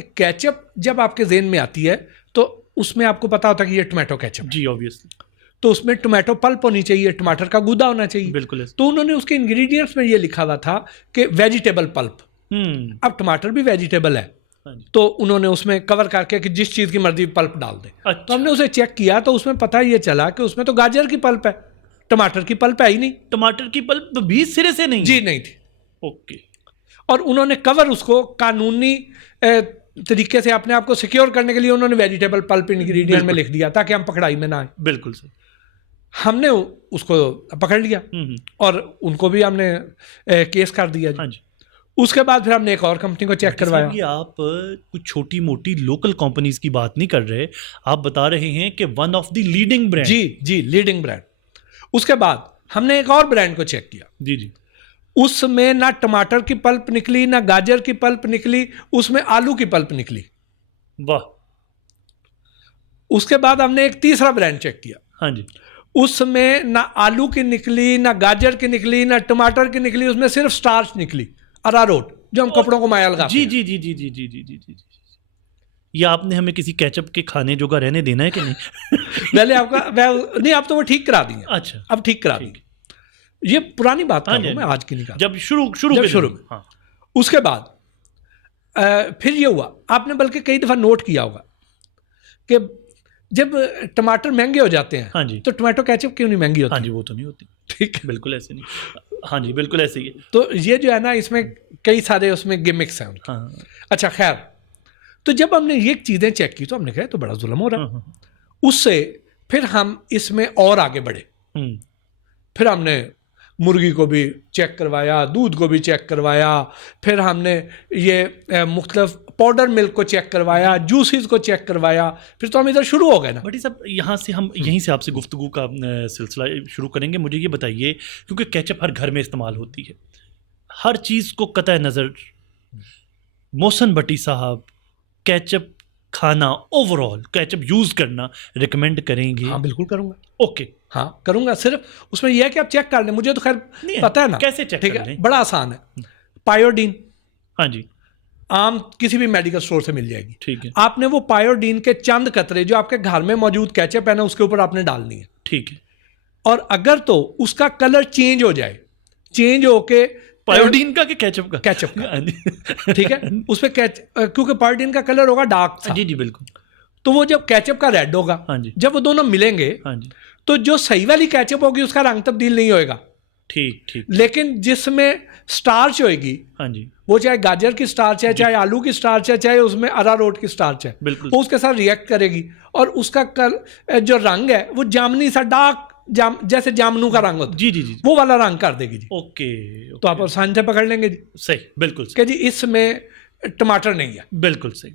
Ketchup जब आपके ज़हन में आती है तो उसमें आपको पता होता है कि ये टोमेटो केचप जी ऑब्वियसली, तो उसमें टोमेटो पल्प होनी चाहिए, टमाटर का गूदा होना चाहिए। बिल्कुल। तो उन्होंने उसके इंग्रेडिएंट्स में ये लिखा हुआ था कि वेजिटेबल पल्प। अब टमाटर भी वेजिटेबल है, तो उन्होंने उसमें कवर करके कि जिस चीज़ की मर्जी पल्प डाल दे। अच्छा। तो हमने उसे चेक किया तो उसमें पता ये चला कि उसमें तो गाजर की पल्प है, टमाटर की पल्प है ही नहीं। टमाटर की पल्प भी सिरे से नहीं? जी नहीं थी। ओके। और उन्होंने कवर उसको कानूनी तरीके से अपने आप को सिक्योर करने के लिए उन्होंने वेजिटेबल पल्प इंग्रेडिएंट में लिख दिया ताकि हम पकड़ाई में ना आए। बिल्कुल सही। हमने उसको पकड़ लिया और उनको भी हमने केस कर दिया जी। हाँ जी। उसके बाद फिर हमने एक और कंपनी को चेक करवाया। ये आप कुछ छोटी मोटी लोकल कंपनीज की बात नहीं कर रहे, आप बता रहे हैं कि one of the leading brand. जी जी, लीडिंग ब्रांड। उसके बाद हमने एक और ब्रांड को चेक किया। जी जी। उसमें ना टमाटर की पल्प निकली, ना गाजर की पल्प निकली, उसमें आलू की पल्प निकली। वाह। उसके बाद हमने एक तीसरा ब्रांड चेक किया। हाँ जी। उसमें ना आलू की निकली, ना गाजर की निकली, ना टमाटर की निकली, उसमें सिर्फ स्टार्च निकली, अरारोट, जो हम कपड़ों को माया लगाते जी हैं। जी जी जी जी जी जी जी जी। ये आपने हमें किसी केचप के खाने जोगा रहने देना है कि नहीं? पहले आपका नहीं, अब तो वो ठीक करा दिए। अच्छा, अब ठीक करा दी। ये पुरानी बात कर रहा हूं मैं, आज की नहीं कर जब शुरू में। हाँ। उसके बाद फिर ये हुआ, आपने बल्कि कई दफा नोट किया होगा कि जब टमाटर महंगे हो जाते हैं, हाँ जी, तो टमाटो केचप क्यों नहीं महंगी होती? हाँ जी, वो तो नहीं होती। ठीक है, बिल्कुल ऐसे नहीं। हाँ जी, बिल्कुल ऐसे ही है। तो ये जो है ना, इसमें कई सारे उसमें गिमिक्स हैं उनके। हाँ। अच्छा खैर, तो जब हमने ये चीज़ें चेक की तो हमने कहा तो बड़ा जुल्म हो रहा है। उससे फिर हम इसमें और आगे बढ़े। फिर हमने मुर्गी को भी चेक करवाया, दूध को भी चेक करवाया, फिर हमने ये मुख्तलिफ पाउडर मिल्क को चेक करवाया, जूसेस को चेक करवाया। फिर तो हम इधर शुरू हो गए ना। बड़ी साहब, यहाँ से हम यहीं से आपसे गुफ्तगू का सिलसिला शुरू करेंगे। मुझे ये बताइए, क्योंकि केचप हर घर में इस्तेमाल होती है, हर चीज़ को कतई नज़र मोहसिन भट्टी साहब केचप खाना, ओवरऑल केचप यूज़ करना रिकमेंड करेंगे? हाँ बिल्कुल करूँगा। ओके। हाँ करूँगा। सिर्फ उसमें यह है कि आप चेक कर लें, मुझे तो खैर पता है ना कैसे चेक ठीक कर है, लें? बड़ा आसान है। पायोडीन, हाँ जी, आम किसी भी मेडिकल स्टोर से मिल जाएगी। ठीक है। आपने वो पायोडीन के चंद कतरे जो आपके घर में मौजूद केचप है ना, उसके ऊपर आपने डालनी है। ठीक है। और अगर तो उसका कलर चेंज हो जाए, चेंज होके पायोडीन का कि केचप का? केचप का, ठीक है, उस पर क्योंकि पायोडीन का कलर होगा डार्क सा। जी जी बिल्कुल। तो वो जब केचप का रेड होगा, हाँ जी, जब वो दोनों मिलेंगे, हाँ जी, तो जो सही वाली केचप होगी उसका रंग तब्दील नहीं होएगा। ठीक ठीक। लेकिन जिसमें स्टार्च होएगी, हाँ जी, वो चाहे गाजर की स्टार्च है, चाहे आलू की स्टार्च है, चाहे उसमें अरारोट की स्टार्च है, बिल्कुल, वो उसके साथ रिएक्ट करेगी और उसका जो रंग है वो जामनी सा डार्क जैसे जामनू का रंग होता है, जी जी जी, वो वाला रंग कर देगी जी। ओके। तो आप आसान से पकड़ लेंगे जी सही, बिल्कुल कि जी इसमें टमाटर नहीं है। बिल्कुल सही।